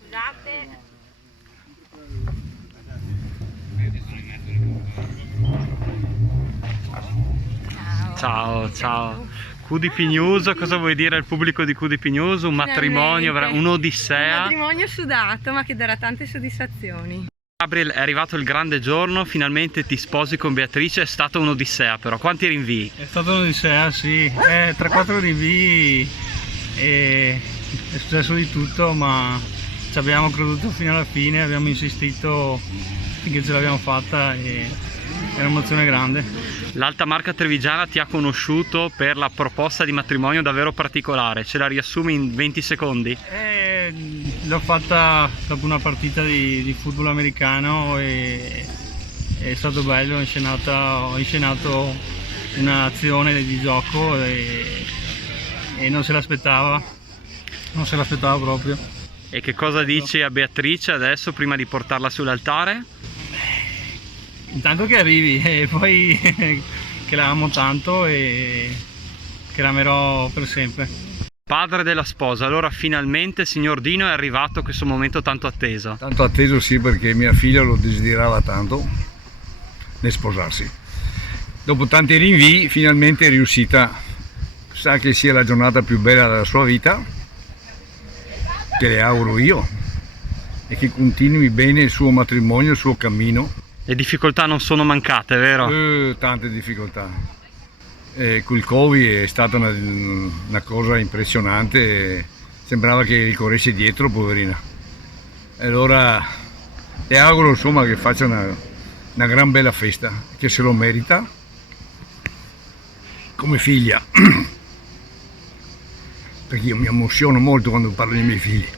Scusate. Ciao, ciao. QDP News, cosa vuoi dire al pubblico di QDP News? Un matrimonio, Finalmente. un'odissea. Un matrimonio sudato, ma che darà tante soddisfazioni. Gabriel, è arrivato il grande giorno, finalmente ti sposi con Beatrice, è stata un'odissea però, quanti rinvii? È stata un'odissea, sì, 3-4 rinvii e è successo di tutto, ma ci abbiamo creduto fino alla fine, abbiamo insistito finché ce l'abbiamo fatta e è un'emozione grande. L'Alta Marca Trevigiana ti ha conosciuto per la proposta di matrimonio davvero particolare, ce la riassumi in 20 secondi? L'ho fatta dopo una partita di football americano e è stato bello, ho inscenato un'azione di gioco e non se l'aspettava proprio. E che cosa dici a Beatrice adesso prima di portarla sull'altare? Intanto che arrivi e poi che la amo tanto e che l'amerò per sempre. Padre della sposa, allora finalmente signor Dino è arrivato questo momento tanto atteso. Tanto atteso sì, perché mia figlia lo desiderava tanto nel sposarsi. Dopo tanti rinvii finalmente è riuscita, sa che sia la giornata più bella della sua vita, che le auguro io, e che continui bene il suo matrimonio, il suo cammino. Le difficoltà non sono mancate, vero? Tante difficoltà. Col Covid è stata una cosa impressionante, sembrava che ricorresse dietro, poverina. E allora le auguro insomma che faccia una gran bella festa, che se lo merita come figlia, perché io mi emoziono molto quando parlo dei miei figli.